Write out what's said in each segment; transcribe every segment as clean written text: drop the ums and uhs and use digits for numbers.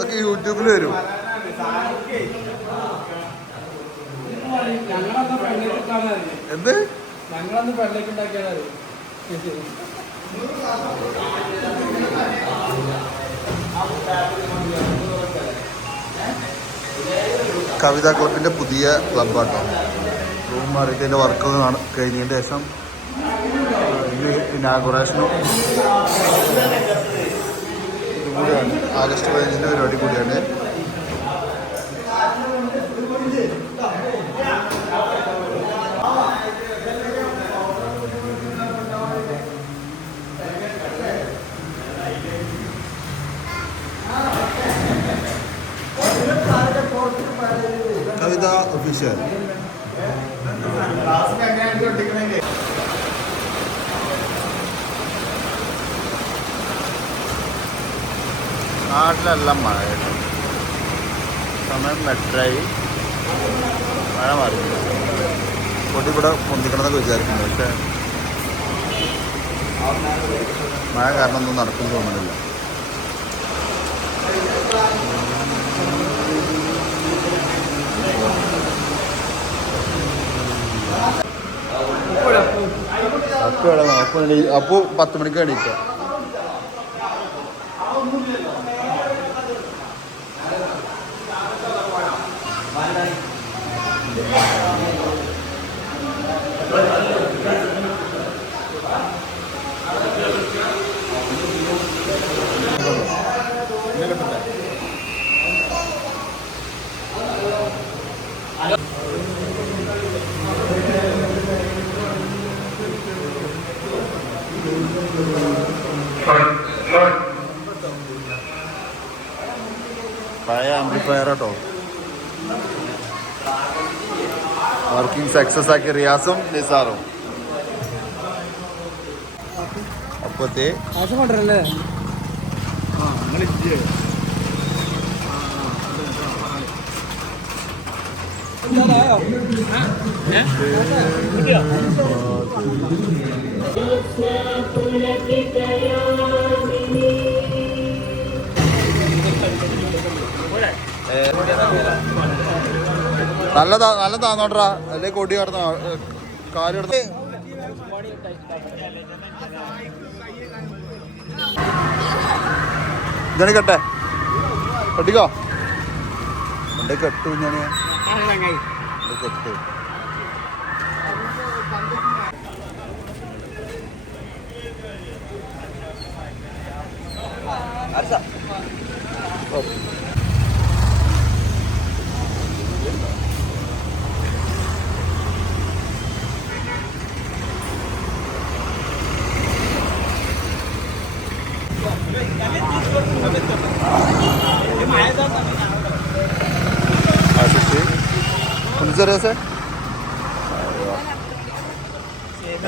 അതൊക്കെ യൂട്യൂബിൽ വരും. എന്ത് കവിത ക്ലബിൻ്റെ പുതിയ ക്ലബ്ബാട്ടോ. റൂം മാറിയിട്ട് അതിൻ്റെ വർക്ക് കഴിഞ്ഞതിന് ശേഷം ഇന്ന് ഇനാഗുറേഷനും ഇതുകൂടിയാണ്. ആഗസ്റ്റ് 15 പരിപാടി കൂടിയാണ്. കവിത ഒഫീഷ്യൽ നാട്ടിലെല്ലാം മഴ കേട്ടോ. സമയം മെട്രായി, മഴ മാറി. കൊടി ഇവിടെ പൊന്തിക്കണമെന്നൊക്കെ വിചാരിക്കുന്നു. പക്ഷേ മഴ കാരണം ഒന്നും നടക്കുന്നു തോന്നുന്നില്ല. അപ്പു 10 മണിക്ക് എണീക്കാം. പഴയ ആംപ്ലിഫയർ കേട്ടോ. വർക്കിംഗ് സക്സസ് ആക്കി റിയാസും നിസാറും. അപ്പത്തെ നല്ല താന്നോട്ടാ. അല്ലേ കൊടി കടന്ന കാല് കിടന്ന ഇതാണ്. കെട്ടെ കെട്ടിക്കോ. എന്റെ കെട്ടു ഞാൻ കെട്ട്.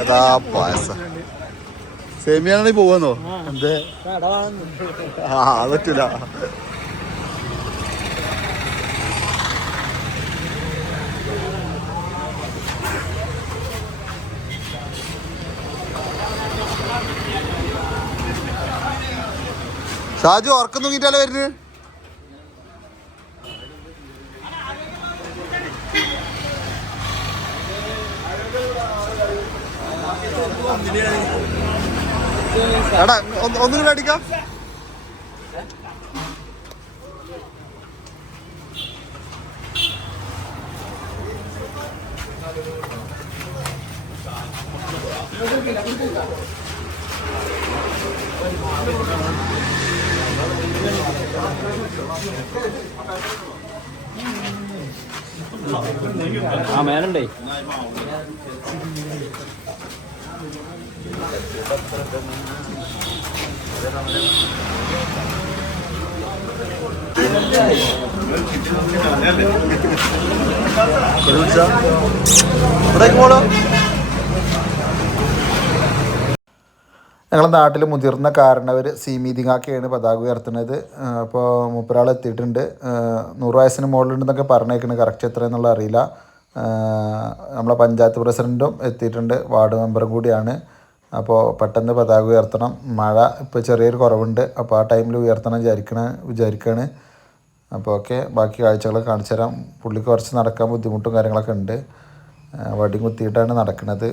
ഏതാ പായസം സേമിയാണെങ്കിൽ പോവാന്നോ? എന്തേ പറ്റൂല. ഷാജു ഉറക്കം തൂങ്ങിട്ടാലോ വരുന്നത്? എടാ ഒന്നും കൂടെ അടിക്കാം. ആ മേലുണ്ടേ. ഞങ്ങളുടെ നാട്ടിൽ മുതിർന്ന കാരണവർ സീമീതിങ്ങാക്കെയാണ് പതാക ഉയർത്തുന്നത്. അപ്പോൾ മൂപ്പരാൾ എത്തിയിട്ടുണ്ട്. 100 വയസ്സിന് മുകളിലുണ്ടെന്നൊക്കെ പറഞ്ഞേക്കുന്നത്. കറക്റ്റ് എത്ര എന്നുള്ള അറിയില്ല. നമ്മളെ പഞ്ചായത്ത് പ്രസിഡൻറ്റും എത്തിയിട്ടുണ്ട്. വാർഡ് മെമ്പറും കൂടിയാണ്. അപ്പോൾ പെട്ടെന്ന് പതാക ഉയർത്തണം. മഴ ഇപ്പോൾ ചെറിയൊരു കുറവുണ്ട്. അപ്പോൾ ആ ടൈമിൽ ഉയർത്തണം വിചാരിക്കുകയാണ്. അപ്പോൾ ഓക്കെ, ബാക്കി കാഴ്ചകളൊക്കെ കാണിച്ചു തരാം. പുള്ളിക്ക് കുറച്ച് നടക്കാൻ ബുദ്ധിമുട്ടും കാര്യങ്ങളൊക്കെ ഉണ്ട്. വടി കുത്തിയിട്ടാണ് നടക്കുന്നത്.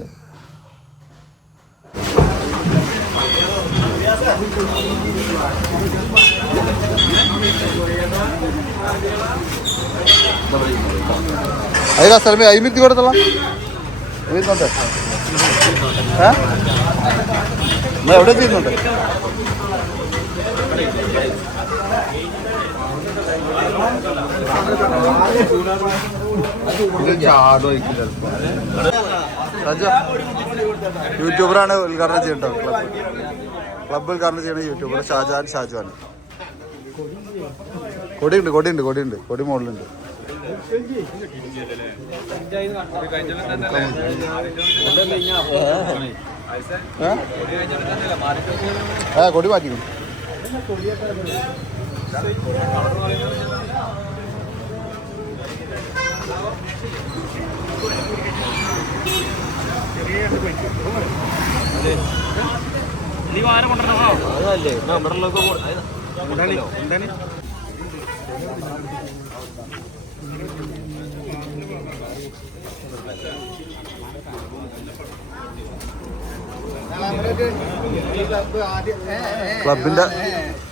അയ്യോ സ്ഥലമേ അയിമിത്തി കൊടുത്തോളാം. എവിടെ ചെയ്യുന്നുണ്ട്? യൂട്യൂബറാണ് ഉദ്ഘാടനം ചെയ്യട്ടോ. ക്ലബ് ഉദ്ഘാടനം ചെയ്യുന്ന യൂട്യൂബർ ഷാജുവാൻ. കൊടിയുണ്ട് കൊടി മുകളിലുണ്ട്. കൊടി മാറ്റിക്കണം.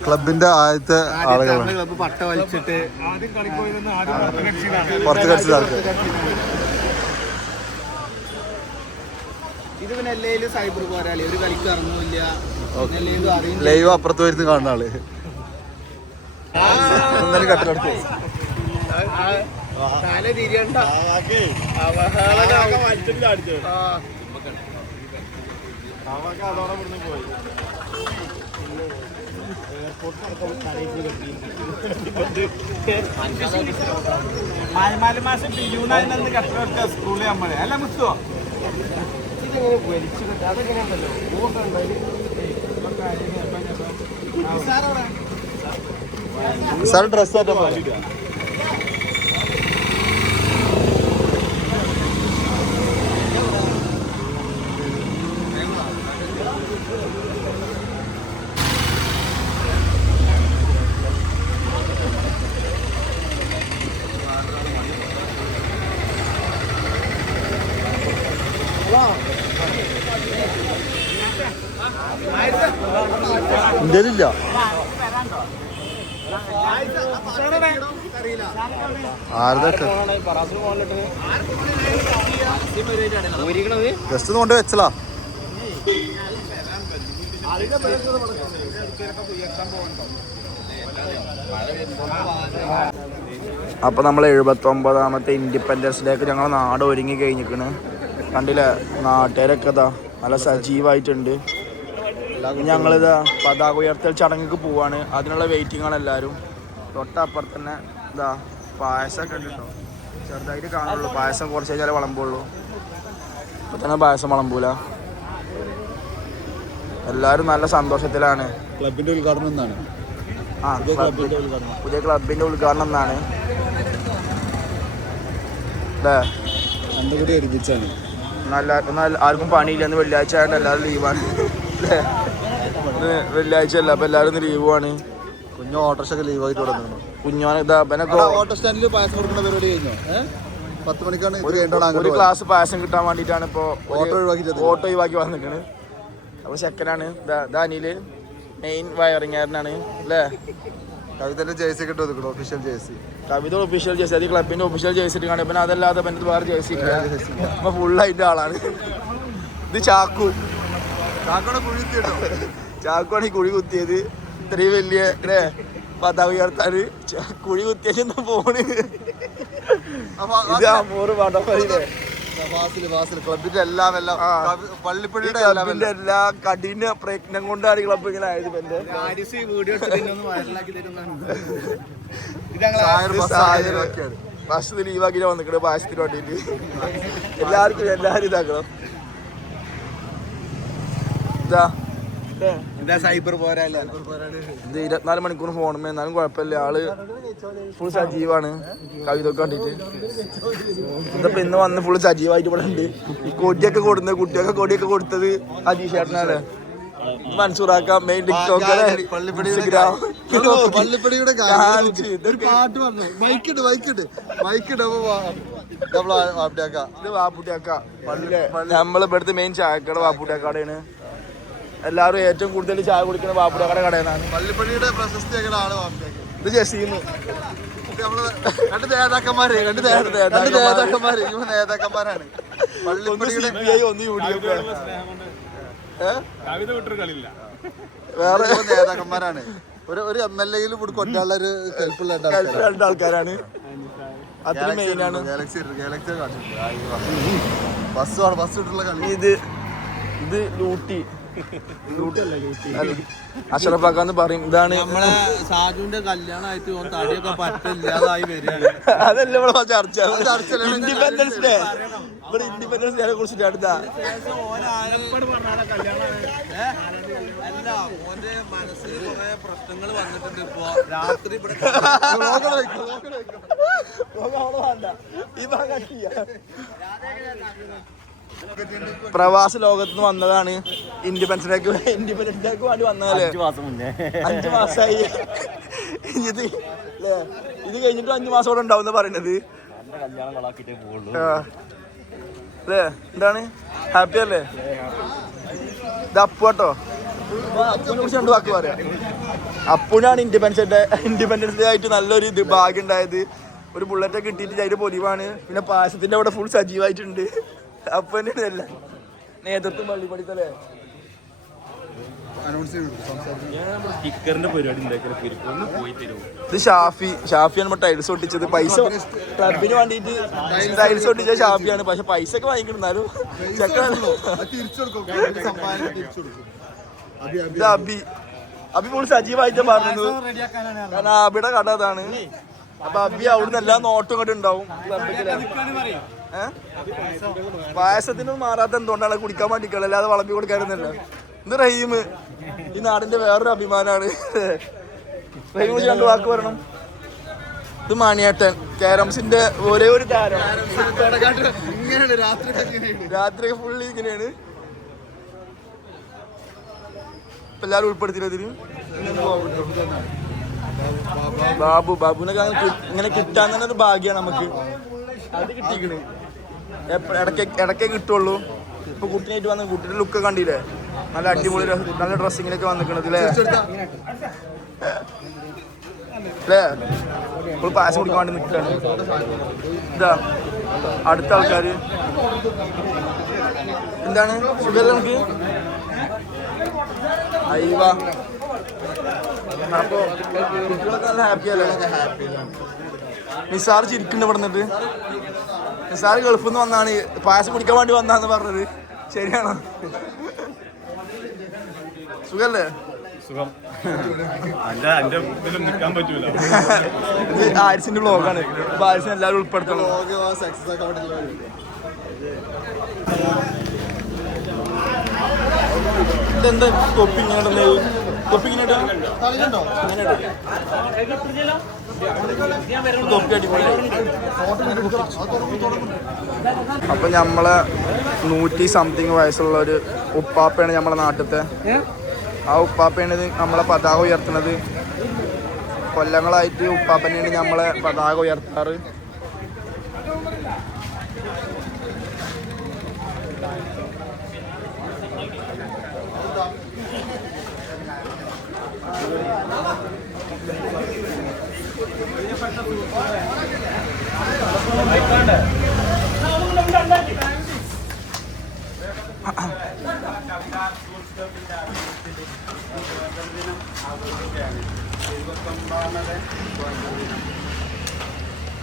ക്ലബിന്റെ ആദ്യത്തെ ആളുകളാണ്. പട്ട വലിച്ചിട്ട് പുറത്ത് കളിച്ചത് ആൾക്ക്. ഇത് പിന്നെ എല്ലാവരും സൈബർ പോരാളി, ഒരു കളിക്ക് ഇറങ്ങൂല്ല. ലൈവ് അപ്പുറത്ത് വരുന്ന കാണുന്ന ആള് കട്ടിലെടുത്ത് മാസം പിരിയൂന്ന് കട്ടിലെടുത്ത സ്കൂളിൽ നമ്മളെ അല്ല മുത്തോ സാർ ഡ്രസ്സായിട്ട് ഇന്ത്യയിലില്ല. ജസ്റ്റ് കൊണ്ട് വെച്ചലാ. അപ്പോൾ നമ്മൾ 79ാമത്തെ ഇൻഡിപെൻഡൻസ് ഡേക്ക് ഞങ്ങൾ നാട് ഒരുങ്ങി കഴിഞ്ഞിരിക്കണ്. കണ്ടില്ലേ, നാട്ടുകാരൊക്കെ ഇതാ നല്ല സജീവമായിട്ടുണ്ട്. ഞങ്ങളിതാ പതാക ഉയർത്തൽ ചടങ്ങിക്ക് പോവാണ്. അതിനുള്ള വെയിറ്റിംഗ് ആണ് എല്ലാവരും. തൊട്ടപ്പുറത്ത് തന്നെ ഇതാ പായസമൊക്കെ ഉണ്ട് കേട്ടോ. ചെറുതായിട്ട് കാണുള്ളൂ. പായസം കുറച്ച് കഴിഞ്ഞാൽ വിളമ്പുള്ളൂ. ഇപ്പം തന്നെ പായസം വിളമ്പൂല. എല്ലാവരും നല്ല സന്തോഷത്തിലാണ്. ക്ലബിൻ്റെ ഉദ്ഘാടനം എന്നാണ്. പുതിയ ക്ലബിൻ്റെ ഉദ്ഘാടനം എന്നാണ് അല്ലേ. നല്ല ആർക്കും പണിയില്ലെന്ന് വെള്ളിയാഴ്ച ആയതുകൊണ്ട് എല്ലാവരും ലീവാണ്. വെള്ളിയാഴ്ച അല്ല, അപ്പം എല്ലാവരും ഇന്ന് ലീവാണ്. കുഞ്ഞു ഓട്ടോറിക്ഷ ലീവായിട്ട് തുടങ്ങുന്നു. കുഞ്ഞോനെ ഓട്ടോ സ്റ്റാൻഡിൽ പായസം കൊടുക്കുന്ന പരിപാടി കഴിഞ്ഞോ? 10 മണിക്കാണ്. ഒരു ഗ്ലാസ് പായസം കിട്ടാൻ വേണ്ടിയിട്ടാണ് ഇപ്പോൾ ഓട്ടോ ഒഴിവാക്കി വന്നിരിക്കുന്നത്. അപ്പോൾ സെക്കൻഡാണ് ദാനിയില് മെയിൻ വയറിങ്ങാരനാണ് അല്ലേ. കവിതന്റെ ജേഴ്സി കിട്ടും, ഒഫീഷ്യൽ ജേഴ്സി. കവിത ഒഫീഷ്യൽ ജേഴ്സി, അത് ക്ലബിന്റെ ഒഫീഷ്യൽ ജേഴ്സി ഇട്ട് കാണും. പിന്നെ അതല്ലാതെ പിന്നെ വേറെ ജേഴ്സി ഇല്ല. അപ്പൊ ഫുള്ളായിട്ട് ആളാണ്. ഇത് ചാക്കുവാണ് കുഴി കുത്തിയിട്ടോ. ചാക്കുവാണ് ഈ കുഴി കുത്തിയത്. ഇത്രയും വലിയ അല്ലേ പതാക ഉയർത്താന് കുഴി കുത്തിയാ പോണ്. ഇത് അമൂറ് പടപ്പല്ലേ ക്ലബിന്റെ എല്ലാം പള്ളിപ്പള്ളിയുടെ എല്ലാ കഠിന പ്രയത്നം കൊണ്ടാണ് ക്ലബ് ഇങ്ങനെ ആയത്. ബസ് ലീവാക്കി വന്നിട്ട് പായസത്തിന് വേണ്ടിട്ട് എല്ലാരും ഇതാക്കണം. സൈബർ പോരാ. ഇത് 24 മണിക്കൂർ ഫോണുമേ, എന്നാലും കുഴപ്പമില്ല. ആള് ഫുൾ സജീവാണ്. കവിതൊക്കെ കണ്ടിട്ട് ഇതിപ്പോ ഇന്ന് വന്ന് ഫുൾ സജീവായിട്ട് ഇവിടെ ഉണ്ട്. ഈ കൊടിയൊക്കെ കൊടുത്തത്, കുട്ടിയൊക്കെ കൊടിയൊക്കെ കൊടുത്തത് അജീഷ് ചേട്ടനാണ്. മൻസൂറാക്ക മെയിൻ ടിക്ടോക്കർ, ഇൻസ്റ്റഗ്രാം പള്ളിപ്പടിയുടെ ഒരു പാട്ട് പറഞ്ഞു. മൈക്കിട്ട് വാപ്പുട്ടിയാക്ക നമ്മളെ ഇവിടുത്തെ മെയിൻ ചായക്കട വാപ്പുട്ടിയാക്കാടാണ്. എല്ലാവരും ഏറ്റവും കൂടുതൽ ചായ കുടിക്കുന്ന വാപ്പുട്ടിയാക്കട കടയിൽ നിന്നാണ്. പള്ളിപ്പടിയുടെ പ്രശസ്തിയാണ് ഇത് ജസീം. രണ്ട് നേതാക്കന്മാര് നേതാക്കന്മാരാണ്. പള്ളിപ്പടിയുടെ വേറെ നേതാക്കന്മാരാണ്. ഒരു MLA കൂടി കൊണ്ടുള്ള ഒരു കെൽപ്പുള്ള രണ്ടാൾക്കാരാണ്. അത്ര മെയിനാണ്. ബസ് ഇട്ടുള്ള കളി. ഇത് ലൂട്ടി അഷറഫാക്കാന്ന് പറയും. ഇതാണ് നമ്മളെ സാജുവിന്റെ കല്യാണമായിട്ട് തടിയൊക്കെ പറ്റില്ലാതായി വരികയാണ്. അതല്ല ഇവിടെ ചർച്ച. ഇൻഡിപെൻഡൻസ് ഡേ ഇവിടെ ഇൻഡിപെൻഡൻസ് ഡേനെ കുറിച്ചിട്ട് അടുത്ത അല്ല ഓന്റെ മനസ്സിൽ കുറെ പ്രശ്നങ്ങൾ വന്നിട്ടുണ്ട്. ഇപ്പൊ രാത്രി ഇവിടെ പ്രവാസ ലോകത്ത് നിന്ന് വന്നതാണ്. ഇൻഡിപെൻഡൻസ് ഡേക്ക് വേണ്ടി വന്നതല്ലേ. 5 മാസമായി. ഇത് കഴിഞ്ഞിട്ട് 5 മാസം കൂടെ ഉണ്ടാവും പറയുന്നത് അല്ലേ. എന്താണ് ഹാപ്പി അല്ലേ? ഇത് അപ്പു കേട്ടോ. അപ്പുവിനെ കുറിച്ച് 2 വാക്ക് പറയാം. അപ്പുവിനാണ് ഇൻഡിപെൻഡൻസ് ഡേ ആയിട്ട് നല്ലൊരു ഭാഗ്യം ഉണ്ടായത്. ഒരു ബുള്ളറ്റ് കിട്ടിയിട്ട് അതിന്റെ പൊലിവാണ്. പിന്നെ പായസത്തിന്റെ അവിടെ ഫുൾ സജീവമായിട്ടുണ്ട്. അപ്പൊ തന്നെയല്ല നേതൃത്വം പള്ളിപ്പടിത്തല്ലേ. ഇത് ഷാഫിയാണ് നമ്മൾ ടൈൽസ് ഒട്ടിച്ചത്. പൈസ ക്ലബിന് വേണ്ടിട്ട് ടൈൽസ് ഒട്ടിച്ച ഷാഫിയാണ്. പക്ഷെ പൈസ ഒക്കെ വാങ്ങിക്കിടുന്നാലും ഇത് അബി ഫുൾ സജീവായിട്ട് പറഞ്ഞത്. കാരണം അബിയുടെ കട അതാണ്. അപ്പൊ അബി അവിടുന്ന് എല്ലാ നോട്ടും ഇങ്ങോട്ട് ഉണ്ടാവും. പായസത്തിനൊന്നും മാറാത്ത എന്തുകൊണ്ടാണ് കുടിക്കാൻ വേണ്ടിക്കുള്ള, അല്ലാതെ വളമ്പി കൊടുക്കാനൊന്നുമല്ല. ഇത് റഹീം, ഈ നാടിന്റെ വേറൊരു അഭിമാനാണ്. റഹീം കുറിച്ച് 2 വാക്ക് പറയണം. ഇത് മണിയേട്ടൻ, കാരംസിന്റെ ഒരേ ഒരു താരം. രാത്രി ഫുള്ളി ഇങ്ങനെയാണ്. എല്ലാരും ഉൾപ്പെടുത്തിയതിന് ബാബുനൊക്കെ ഇങ്ങനെ കിട്ടാൻ തന്നെ ഒരു ഭാഗ്യമാണ് നമുക്ക്. അത് കിട്ടിക്കണ്. ഇടയ്ക്കേ കിട്ടുള്ളൂ. ഇപ്പൊ കുട്ടീനായിട്ട് വന്ന കുട്ടിയുടെ ലുക്ക് കണ്ടില്ലേ? നല്ല അടിപൊളി നല്ല ഡ്രസ്സിങ്ങിലൊക്കെ വന്നിക്കണത് അല്ലേ? ഇപ്പോൾ പായസം കുടിക്കാൻ വേണ്ടി നിൽക്കുകയാണ്. ഇതാ അടുത്ത ആൾക്കാര്. എന്താണ് സുഖല്ലേ നമുക്ക്? അയ്യവ. അപ്പൊ കുട്ടികളൊക്കെ നല്ല ഹാപ്പി അല്ലേ? നിസാർ ചിരിക്കുന്നുണ്ട് ഇവിടെ നിന്നിട്ട്. നിസാർ ഗൾഫിൽ നിന്ന് വന്നാണ്, പായസം കുടിക്കാൻ വേണ്ടി വന്നാന്ന് പറഞ്ഞത്. ശരിയാണോ? സുഖല്ലേ? ഇത് ആരിസിന്റെ ബ്ലോഗാണ്. അപ്പൊ ആരിസിനെ എല്ലാവരും ഉൾപ്പെടുത്തണം. ഇതെന്താ തൊപ്പി ഇങ്ങനെ ഇടുന്നത്? തൊപ്പി ഇങ്ങനെ ഇടുക? തൊപ്പി അടിപൊളിയായി. അപ്പൊ നമ്മളെ 100-something വയസ്സുള്ള ഒരു ഉപ്പാപ്പയാണ് നമ്മളെ നാട്ടിലത്തെ. ആ ഉപ്പാപ്പയാണ് ഇത് നമ്മളെ പതാക ഉയർത്തുന്നത്. കൊല്ലങ്ങളായിട്ട് ഉപ്പാപ്പനെയാണ് നമ്മളെ പതാക ഉയർത്താറ്.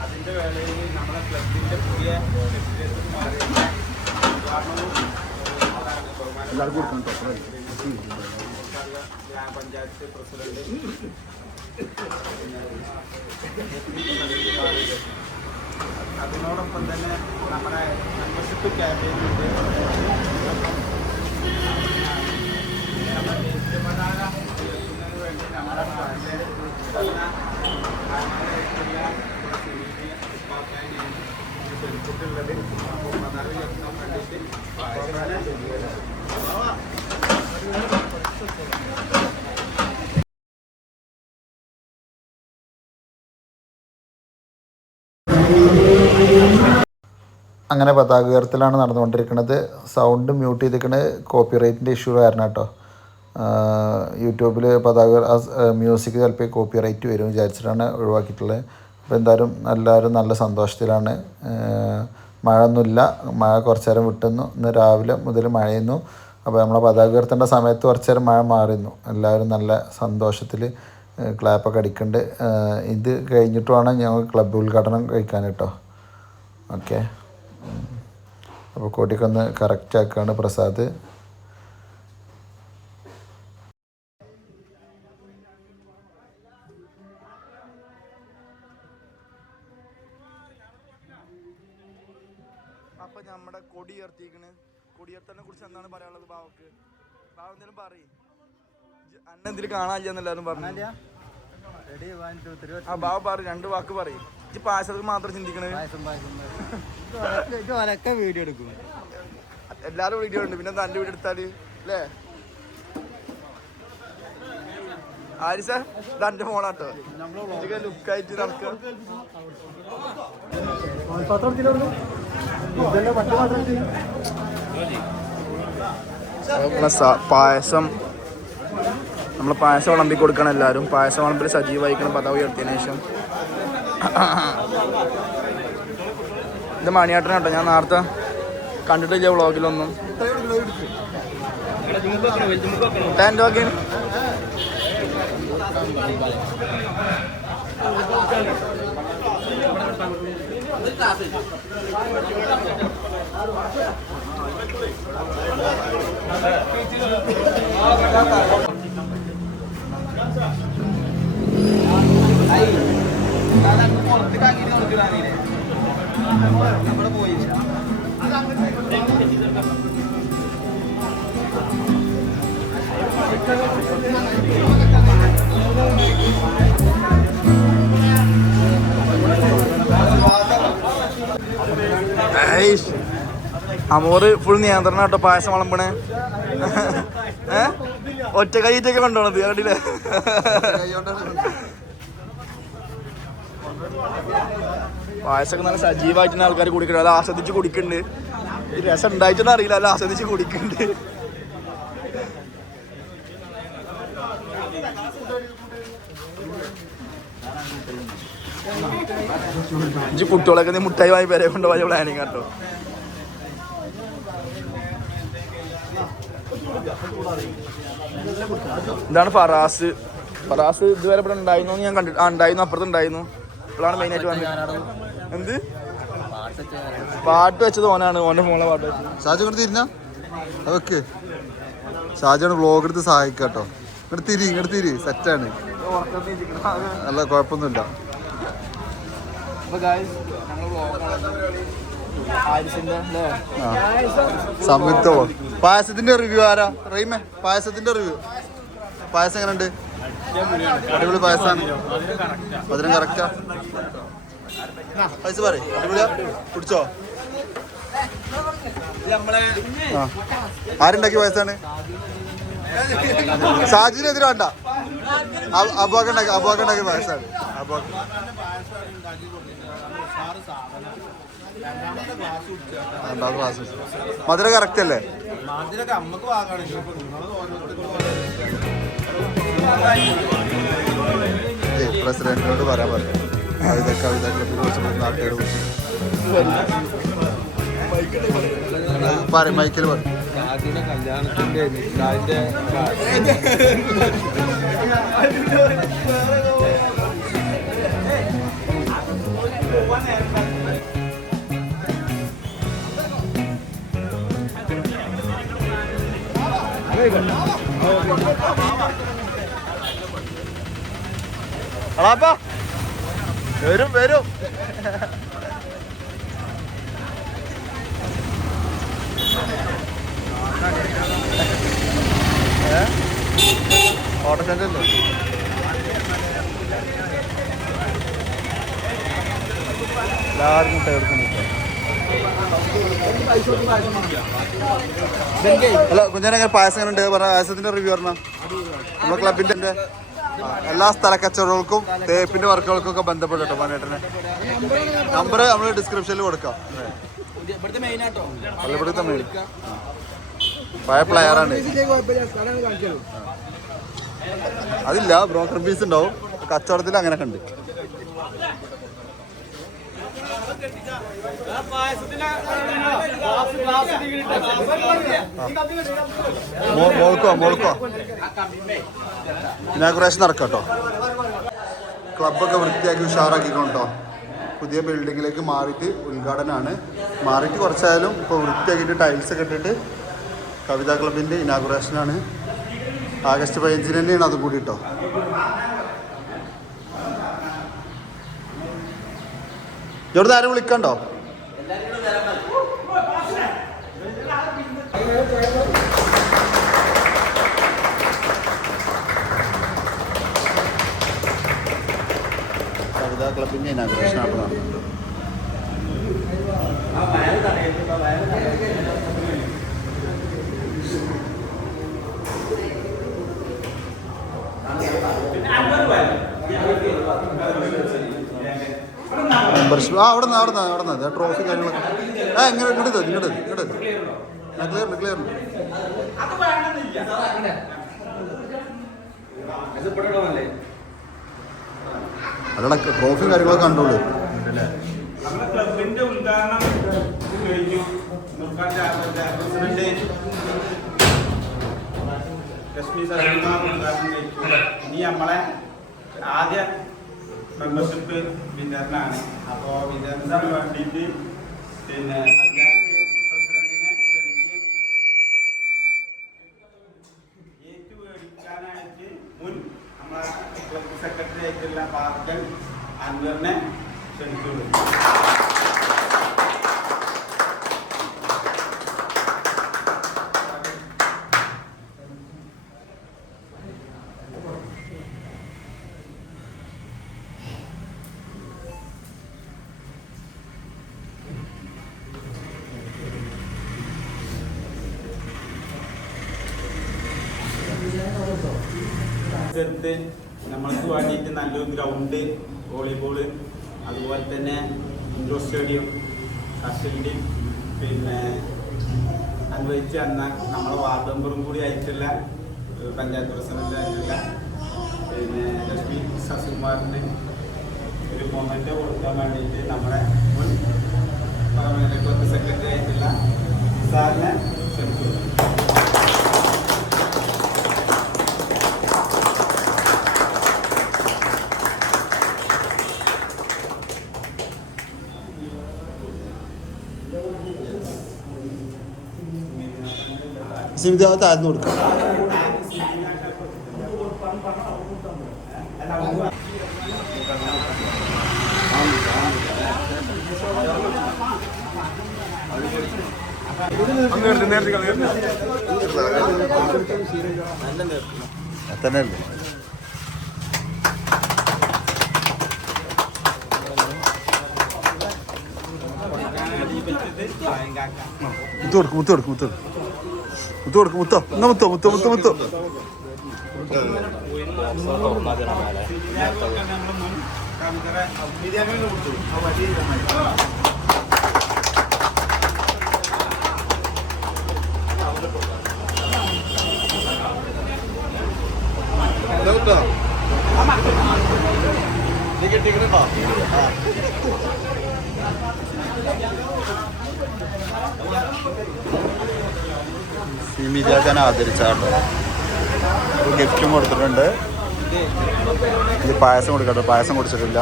അതിന്റെ വേളയിൽ നമ്മുടെ ക്ലബിന്റെ പുതിയ ഗ്രാമപഞ്ചായത്ത് പ്രസിഡന്റ്, അതിനോടൊപ്പം തന്നെ നമ്മുടെ മെമ്പർഷിപ്പ് ക്യാമ്പയിനുണ്ട്. നമ്മുടെ ദേശീയ പതാക ഉയർത്തുന്നതിന് വേണ്ടി നമ്മുടെ പെൺകുട്ടികളുടെ പതാക ഉയർത്താൻ വേണ്ടിയിട്ട് അങ്ങനെ പതാക ഉയർത്തലാണ് നടന്നുകൊണ്ടിരിക്കുന്നത്. സൗണ്ട് മ്യൂട്ട് ചെയ്തിരിക്കുന്നത് കോപ്പിറൈറ്റിൻ്റെ ഇഷ്യൂ കാരണം കേട്ടോ. യൂട്യൂബിൽ പതാക മ്യൂസിക് ചിലപ്പോൾ കോപ്പിറൈറ്റ് വരും വിചാരിച്ചിട്ടാണ് ഒഴിവാക്കിയിട്ടുള്ളത്. അപ്പോൾ എന്തായാലും എല്ലാവരും നല്ല സന്തോഷത്തിലാണ്. മഴ ഒന്നുമില്ല, മഴ കുറച്ച് നേരം വിട്ടുന്നു. ഇന്ന് രാവിലെ മുതൽ മഴയുന്നു. അപ്പോൾ നമ്മളെ പതാക ഉയർത്തേണ്ട സമയത്ത് കുറച്ച് നേരം മഴ മാറിയിരുന്നു. എല്ലാവരും നല്ല സന്തോഷത്തിൽ ക്ലാപ്പൊക്കെ അടിക്കുന്നുണ്ട്. ഇത് കഴിഞ്ഞിട്ട് വേണം ഞങ്ങൾ ക്ലബ്ബ് ഉദ്ഘാടനം കഴിക്കാൻ കേട്ടോ. ഓക്കെ, അപ്പോൾ കോട്ടിക്കൊന്ന് കറക്റ്റ് ആക്കുകയാണ് പ്രസാദ്. അപ്പൊ നമ്മുടെ കൊടി ഉയർത്തിക്കണ്. കൊടിയുയർത്തലിനെ കുറിച്ച് എന്താണ് പറയാനുള്ളത് ബാവക്ക്? ബാവ എന്തെങ്കിലും പറയും. അന്നെ എന്തിൽ കാണാനില്ല എല്ലാവരും പറഞ്ഞു. ആ ബാവ പറയും, 2 വാക്ക് പറയും. ഈ പായസത്തിൽ മാത്രം ചിന്തിക്കണേ. വീഡിയോ എടുക്കും, എല്ലാരും വീഡിയോ ഉണ്ട്. പിന്നെ തന്റെ വീഡിയോ എടുത്താല് അല്ലേ ആരിസ? തന്റെ ഫോണാട്ടോ ലുക്കായിട്ട് നടക്കുക. പായസം നമ്മൾ പായസം വിളമ്പി കൊടുക്കണം. എല്ലാവരും പായസം വിളമ്പിൽ സജീവമായിക്കണം പതാക ഉയർത്തിയതിനു ശേഷം. ഇത് മണിയാട്ടനാട്ടോ, ഞാൻ നേരത്തെ കണ്ടിട്ടില്ല വ്ളോഗിലൊന്നും. ടാൻഡോക്കിന് അമോറ് ഫുൾ നിയന്ത്രണം കേട്ടോ പായസം വിളമ്പണേ. ഒറ്റ കൈറ്റൊക്കെ കൊണ്ടുപോണത് കണ്ടില്ലേ? പായസമൊക്കെ നല്ല സജീവമായിട്ട് ആൾക്കാർ കുടിക്കുന്നുണ്ട്. അത് ആസ്വദിച്ച് കുടിക്കുന്നുണ്ട്. ഈ രസം ഉണ്ടായിട്ടൊന്നും അറിയില്ല, അത് ആസ്വദിച്ച് കുടിക്കുന്നുണ്ട്. കുട്ടികളൊക്കെ നീ മുട്ടായി വാങ്ങി പേരെ കൊണ്ടുപോയ പ്ലാനിങ് കേട്ടോ. ഇതാണ് ഫറാസ്. ഫറാസ് ഇതുവരെ ഇവിടെ ഉണ്ടായിരുന്നു ഞാൻ കണ്ടിട്ട്. ഉണ്ടായിരുന്നു, അപ്പുറത്ത് ഉണ്ടായിരുന്നു. ഇപ്പോഴാണ് മെയിനായിട്ട് വന്നത്. എന്ത് പാട്ട് വെച്ചത് ഓനാണ്, ഓൻ്റെ ഫോണിലെ പാട്ട് വെച്ചത്. ഷാജു ഇങ്ങോട്ട് തിരിഞ്ഞ അതൊക്കെ ഷാജുവാണ് വ്ളോഗ് എടുത്ത് സഹായിക്കാട്ടോ. ഇങ്ങോട്ട് തിരി സെറ്റാണ്. അല്ല കുഴപ്പമൊന്നുമില്ല. സംയുക്തോ പായസത്തിന്റെ റിവ്യൂ ആരാ? റീമേ പായസത്തിന്റെ റിവ്യൂ. പായസം എങ്ങനെയുണ്ട്? അടിപൊളി പായസാണ്. മധുരം കറക്റ്റാ. പൈസ പറ. അടിപൊളിയാ. കുടിച്ചോ? ആരുണ്ടാക്കിയ പായസാണ്? ഷാജിനെതിരെ വേണ്ട. അബുവാക്ക ഉണ്ടാക്കിയ പായസാണ്. മധുര കറക്റ്റ് അല്ലേ? പ്രസിഡന്റിനോട് പറയാൻ പറഞ്ഞു. കവിത ക്ലബിനെ കുറിച്ച് നാട്ടുകാരെ കുറിച്ച് പറയും. മൈക്കിൽ പറയും. കല്യാണത്തിന്റെ അളാപ്പാ വരും. ഓട്ടോ സെന്റർ അല്ലേ? എല്ലാവരും മുട്ട എടുക്കുന്നു. അല്ല കുഞ്ഞാനെ പായസം എങ്ങനെ ഉണ്ട്? പറഞ്ഞ പായസത്തിന്റെ റിവ്യൂ പറഞ്ഞ നമ്മളെ ക്ലബിന്റെ എല്ലാ സ്ഥല കച്ചവടങ്ങൾക്കും തേപ്പിന്റെ വർക്കുകൾക്കും ഒക്കെ ബന്ധപ്പെട്ടോ മനേട്ടനെ നമ്പർ നമ്മൾ ഡിസ്ക്രിപ്ഷനിൽ കൊടുക്കാം. പള്ളിപ്പുറത്തെ മെയിൻ പഴയ പ്ലെയറാണ്. അതില്ല ബ്രോക്കർ ഫീസ് ഉണ്ടാവും, കച്ചവടത്തിൽ അങ്ങനെയൊക്കെ ഉണ്ട്. മോൾക്കോ ഇനാഗുറേഷൻ നടക്കാം കേട്ടോ. ക്ലബ്ബൊക്കെ വൃത്തിയാക്കി ഉഷാറാക്കിക്കൊണ്ടോ. പുതിയ ബിൽഡിങ്ങിലേക്ക് മാറിയിട്ട് ഉദ്ഘാടനമാണ്. മാറിയിട്ട് കുറച്ചായാലും ഇപ്പോൾ വൃത്തിയാക്കിയിട്ട് ടൈൽസൊക്കെ ഇട്ടിട്ട് കവിതാ ക്ലബിൻ്റെ ഇനാഗുറേഷനാണ്. ആഗസ്റ്റ് 15 തന്നെയാണ് അതും കൂടി കേട്ടോ. ഇവിടുന്ന് ആരും വിളിക്കണ്ടോ? കവിതാ ക്ലബിൻ്റെ ഇനാഗുറേഷൻ ആണ് നടന്നത്. മെമ്പർഷിപ്പ് അവിടെ നിന്ന് ട്രോഫി കാര്യങ്ങളൊക്കെ ഇങ്ങോട്ട് ക്ലിയർ അല്ലടാ ട്രോഫിയും കാര്യങ്ങളൊക്കെ കണ്ടോളൂ. നമ്മുടെ ക്ലബിന്റെ ഉദ്ഘാടനം കഴിഞ്ഞു. പ്രസിഡന്റ് ലക്ഷ്മി സരകുമാർ ഉദ്ഘാടനം കഴിച്ചു. ഇനി നമ്മളെ ആദ്യ മെമ്പർഷിപ്പ് വിതരണമാണ്. അപ്പോൾ വിതരണത്തിന് വേണ്ടിയിട്ട് പിന്നെ പഞ്ചായത്ത് പ്രസിഡന്റിനെ എനിക്ക് ഏറ്റുമേടിക്കാനായിട്ട് മുൻ നമ്മളെ ക്ലബ് സെക്രട്ടറി ആയിട്ടുള്ള പാർക്കൽ അൻവറിനെ ക്ഷണിച്ചുള്ളൂ. നമ്മൾക്ക് വേണ്ടിയിട്ട് നല്ലൊരു ഗ്രൗണ്ട്, വോളിബോള്, അതുപോലെ തന്നെ ഇൻഡോർ സ്റ്റേഡിയം, കസ്റ്റഡി പിന്നെ അനുവദിച്ച് തന്ന നമ്മളെ വാർഡ് മെമ്പറും കൂടി ആയിട്ടുള്ള പഞ്ചായത്ത് പ്രസിഡന്റ് ആയിട്ടുള്ള പിന്നെ ലക്ഷ്മി ശശികുമാറിന് ഒരു മൊമെൻ്റ് കൊടുക്കാൻ വേണ്ടിയിട്ട് നമ്മുടെ മുൻ ക്ലബ് സെക്രട്ടറി ആയിട്ടുള്ള സാറിനെ ക്ഷണിച്ചു. താഴ്ന്നു കൊടുക്കാം. തന്നെ മുത്തു സീമിതാക്കാൻ ആദരിച്ചാട്ടോ. ഗിഫ്റ്റും കൊടുത്തിട്ടുണ്ട്. ഇത് പായസം കൊടുക്കട്ടെ. പായസം കുടിച്ചിട്ടില്ല.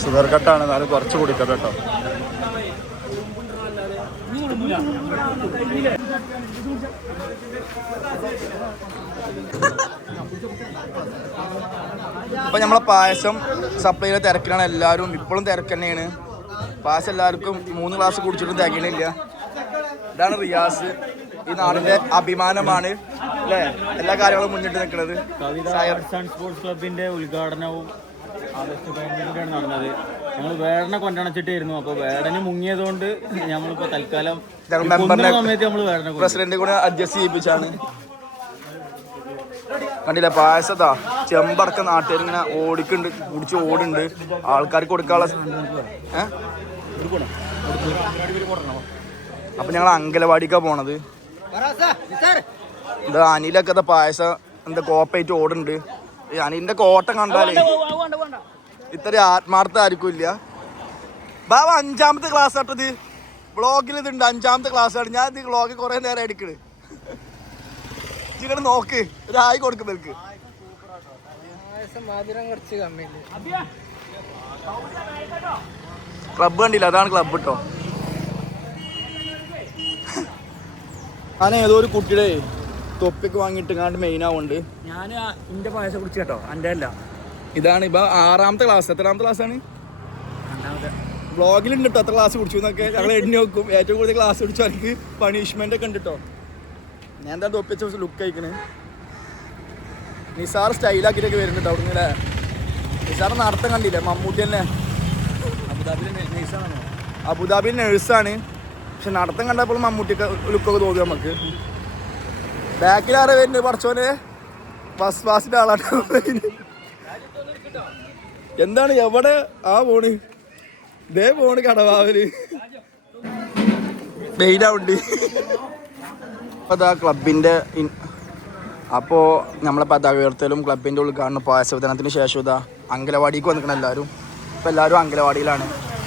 ഷുഗർ കട്ടാണ്, എന്നാലും കുറച്ച് കുടിക്കട്ടെ കേട്ടോ. അപ്പൊ നമ്മളെ പായസം സപ്ലൈ ചെയ്ത തിരക്കിലാണ് എല്ലാവരും. ഇപ്പോഴും തിരക്ക് തന്നെയാണ്. പായസം എല്ലാവർക്കും 3 ഗ്ലാസ് കുടിച്ചിട്ടും തികയണില്ല. ഇതാണ് റിയാസ്, ഈ നാടിന്റെ അഭിമാനമാണ് അല്ലേ. എല്ലാ കാര്യങ്ങളും മുന്നിട്ട് നിൽക്കുന്നത്. സ്പോർട്സ് ക്ലബിന്റെ ഉദ്ഘാടനവും ആഗസ്റ്റ് 15 നടന്നത്. ഞങ്ങൾ വേടനെ കൊണ്ടണച്ചിട്ടായിരുന്നു. അപ്പൊ വേടന് മുങ്ങിയതുകൊണ്ട് നമ്മളിപ്പോ തൽക്കാലം സമയത്ത് നമ്മൾ വേടനെ പ്രസിഡന്റ് കൂടെ അഡ്ജസ്റ്റ് ചെയ്യിപ്പിച്ചാണ്. കണ്ടില്ല പായസത്താ ചെമ്പടക്കം നാട്ടുകാർ ഇങ്ങനെ ഓടിക്കുന്നുണ്ട്, കുടിച്ച് ഓടുണ്ട്, ആൾക്കാർക്ക് കൊടുക്കാനുള്ള അപ്പം ഞങ്ങൾ അങ്കലവാടിക്കാണ് പോണത്. എന്താ അനിലൊക്കെ പായസം എന്താ കോപ്പായിട്ട് ഓടുന്നുണ്ട്. ഈ അനിലിൻ്റെ കോട്ടം കണ്ടാലേ ഇത്ര ആത്മാർത്ഥ ആർക്കും ഇല്ല. ബാബ 5ാമത്തെ ക്ലാസ് ആട്ടത് വ്ളോഗിൽ ഇതുണ്ട്. 5ാമത്തെ ക്ലാസ് ആണ്. ഞാൻ ഇത് വ്ളോഗിൽ കുറേ നേരം എടുക്കണ്. ഇങ്ങോട്ട് നോക്ക്, ഒരായി കൊടുക്കും പേർക്ക്. ക്ലബ് കണ്ടില്ല, അതാണ് ക്ലബ് കേട്ടോ. ഞാൻ ഏതോ ഒരു കുട്ടിയുടെ തൊപ്പിക്ക് വാങ്ങിയിട്ട് കണ്ട് മെയിൻ ആവുന്നുണ്ട്. ഞാൻ ഇന്റെ പായസം കുടിച്ചു കേട്ടോ, എൻ്റെ അല്ല. ഇതാണ് ഇപ്പൊ 6ാമത്തെ ക്ലാസ്. എത്രാമത്തെ ക്ലാസ് ആണ്? വ്ളോഗിലുണ്ട് കേട്ടോ എത്ര ക്ലാസ് കുടിച്ചു എന്നൊക്കെ ഞങ്ങൾ എണ്ണി നോക്കും. ഏറ്റവും കൂടുതൽ ക്ലാസ് കുടിച്ചു എനിക്ക് പണിഷ്മെന്റ് ഒക്കെ ഉണ്ട് കേട്ടോ. ഞാൻ എന്താ തൊപ്പിച്ച ലുക്ക് അയക്കണേ. നിസാർ സ്റ്റൈലാക്കിയിട്ടൊക്കെ വരുന്നുണ്ട് അവിടെ നിന്ന്. നിസാർ നടത്തം കണ്ടില്ലേ, മമ്മൂട്ടി തന്നെ. അബുദാബിയിൽ നേഴ്സാണ്, പക്ഷെ നടത്തം കണ്ടപ്പോൾ മമ്മൂട്ടിയൊക്കെ ലുക്കൊക്കെ തോന്നി നമുക്ക്. ബാക്കിലാരെ വരുന്നത് പഠിച്ചോനെ ബസ് പാസിന്റെ ആളാണ്. എന്താണ് എവിടെ ആ പോണ്? ഇതേ പോണ് കടവാവല് വെയിലാവുണ്ട്. അതാ ക്ലബിൻ്റെ അപ്പോൾ നമ്മളെ പതാക ഉയർത്തലും ക്ലബിൻ്റെ ഉദ്ഘാടനം പായസ വിതരണത്തിന് ശേഷം ഇതാ അങ്കലവാടിക്ക് വന്നിക്കണം എല്ലാവരും. ഇപ്പോൾ എല്ലാവരും അങ്കലവാടിയിലാണ്.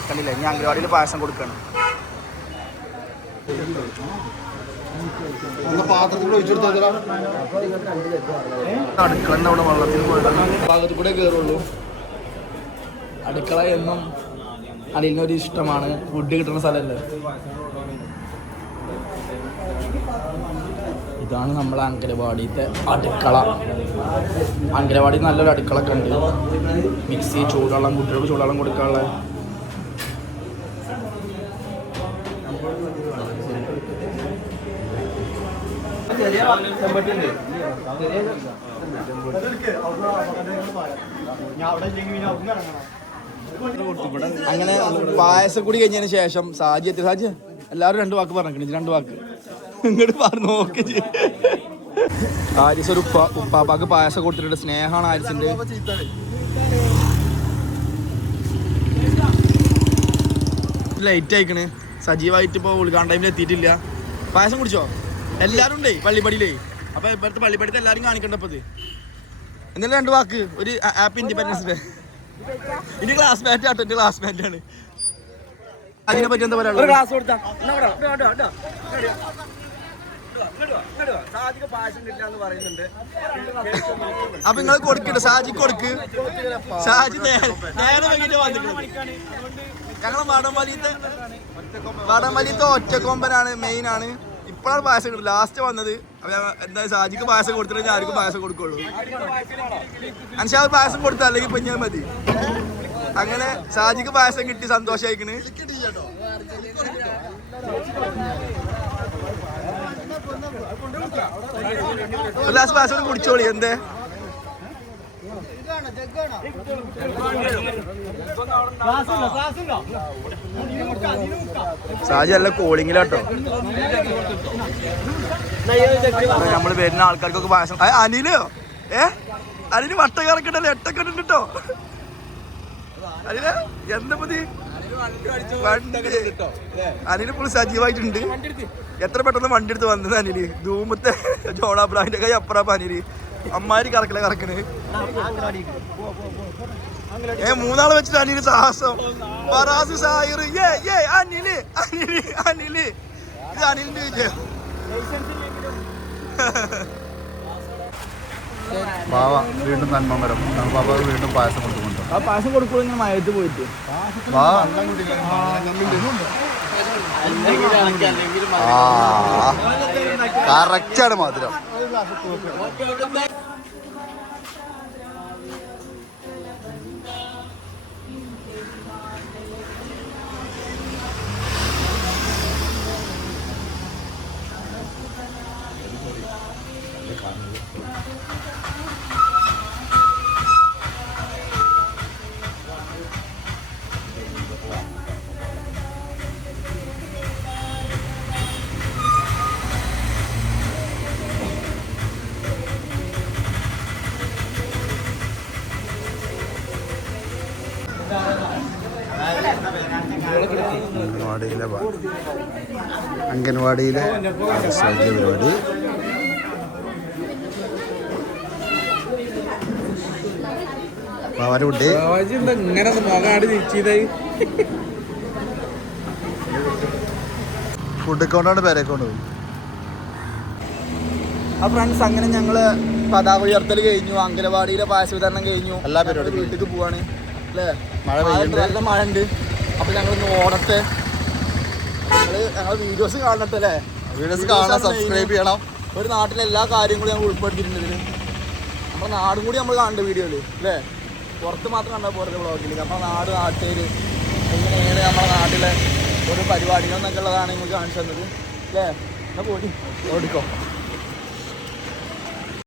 കണ്ടില്ലേ, ഇനി അങ്കലവാടിയിൽ പായസം കൊടുക്കണം. അടുക്കള അവിടെ വെള്ളത്തിൽ പോയിട്ടാണ് ഭാഗത്ത് കൂടെ കയറുള്ളൂ. അടുക്കള എന്നും അടിയിലൊരു ഇഷ്ടമാണ്. ഫുഡ് കിട്ടുന്ന സ്ഥലമല്ലേ. ഇതാണ് നമ്മളെ അങ്കലവാടിത്തെ അടുക്കള. അങ്കലവാടി നല്ലൊരു അടുക്കള ഒക്കെ ഉണ്ട്. മിക്സി, ചൂടുവെള്ളം, കുട്ടികൾക്ക് ചൂടുവെള്ളം കൊടുക്കാനുള്ള. അങ്ങനെ പായസം കൂടി കഴിഞ്ഞതിന് ശേഷം സാജി എത്തി. സാജി എല്ലാവരും 2 വാക്ക് പറഞ്ഞു. 2 വാക്ക് ഇങ്ങോട്ട് പറഞ്ഞു നോക്കി. ആരിസ് ഒരു ഉപ്പാപ്പാക്ക് പായസം കൊടുത്തിട്ടുണ്ട്. സ്നേഹമാണ് ആരിസിന്റെ. ലൈറ്റ് അയക്കണ്. സജീവായിട്ട് ഇപ്പോൾ ഉദ്ഘാടന ടൈമിൽ എത്തിയിട്ടില്ല. പായസം കുടിച്ചോ? എല്ലാവരും ഉണ്ടേ പള്ളിപ്പടിയിലേ. അപ്പൊ ഇപ്പോഴത്തെ പള്ളിപ്പടിത്തെ എല്ലാവരും കാണിക്കണ്ടപ്പത്. എന്നാലും 2 വാക്ക്. ഒരു ഹാപ്പി ഇൻഡിപെൻഡൻസ് ഡേ. ഇനി ക്ലാസ് മാറ്റ് ആട്ടോ. എന്റെ ക്ലാസ് മാറ്റാണ്. അതിനെ പറ്റി എന്താ പറയാ? അപ്പൊ നിങ്ങൾ കൊടുക്കണ്ട, സാജിക്ക് കൊടുക്ക്. സാജി നേരെ വൈകിട്ട് വന്നിട്ടുണ്ട്. ഞങ്ങളെ വടംവലിത്തെ ഒറ്റക്കൊമ്പനാണ്, മെയിൻ ആണ്. ഇപ്പോഴാണ് പായസം കിട്ടും. ലാസ്റ്റ് വന്നത്. എന്താ സാജിക്ക് പായസം കൊടുത്തിട്ട് ആർക്കും പായസം കൊടുക്കുള്ളൂ. അൻഷാ പായസം കൊടുത്താൽ അല്ലെങ്കിൽ പൊഞ്ഞാൽ മതി. അങ്ങനെ സാജിക്ക് പായസം കിട്ടി, സന്തോഷമായിക്കണ്. ഒരു ഗ്ലാസ് പായസം കുടിച്ചോളി. എന്തേ സാജി നല്ല കോളിങ്ങിലാട്ടോ. നമ്മള് വരുന്ന ആൾക്കാർക്കൊക്കെ പായസം. അനിലോ അനില് വട്ട കറക്കണ്ടല്ലോ, 8 ഉണ്ട് കേട്ടോ. അനില് എന്താ മതി? അനില് ഫുൾ സജീവായിട്ടുണ്ട്. എത്ര പെട്ടെന്ന് വണ്ടി എടുത്ത് വന്നത് അനില്. ധൂമത്തെ ജോണാബ്രാഹിന്റെ കൈ അപ്പുറം അനില്. അമ്മാരി കറക്കണേ. 3 ആളെ വെച്ചിട്ട് അനില് സാഹസം. ഫറാസ്, സാഹിർ, അനില് ഇത് അനിലിന്റെ വിജയം. ബാവ വീണ്ടും നന്മമരം. ബാബ വീണ്ടും പായസം കൊടുക്കുന്നുണ്ട്. ആ പായസം കൊടുക്കുമ്പോൾ ഇങ്ങനെ മയത്ത് പോയിട്ട് കറക്റ്റാണ് മധുരം. അംഗൻവാടിയിലെ പരിപാടി. അവരുണ്ട് ഇങ്ങനെ മുഖാട് തിരിച്ചതായി ഫുഡ് അക്കൗണ്ടാണ് പേരെ കൊണ്ടുപോകും. ആ ഫ്രണ്ട്സ്, അങ്ങനെ ഞങ്ങള് പതാക ഉയർത്തൽ കഴിഞ്ഞു, അംഗനവാടിയിലെ പായസ വിതരണം കഴിഞ്ഞു, എല്ലാ പരിപാടിയും വീട്ടിലേക്ക് പോവാണ് അല്ലേ. മഴ പെയ്യുന്നുണ്ട്. നല്ല മഴ ഉണ്ട്. അപ്പൊ ഞങ്ങളിന്ന് ഓണത്തെ ഞങ്ങൾ വീഡിയോസ് കാണട്ടെ അല്ലേ. വീഡിയോസ് കാണാൻ സബ്സ്ക്രൈബ് ചെയ്യണം. ഒരു നാട്ടിലെ എല്ലാ കാര്യങ്ങളും ഞങ്ങൾ ഉൾപ്പെടുത്തിയിട്ടുണ്ട് ഇതിൽ. നമ്മുടെ നാടും കൂടി നമ്മൾ കാണേണ്ട വീഡിയോയിൽ അല്ലേ. പുറത്ത് മാത്രം കണ്ടാൽ പോരത്തെ വ്ളോഗിൽ നമ്മുടെ നാട്ടുകാർ എങ്ങനെയാണ് നമ്മുടെ നാട്ടിലെ ഒരു പരിപാടികൾ എന്നൊക്കെ ഉള്ളതാണ് നിങ്ങൾക്ക് കാണിച്ചു തന്നത് അല്ലേ. എന്നാൽ പോയി ഓടിക്കോ.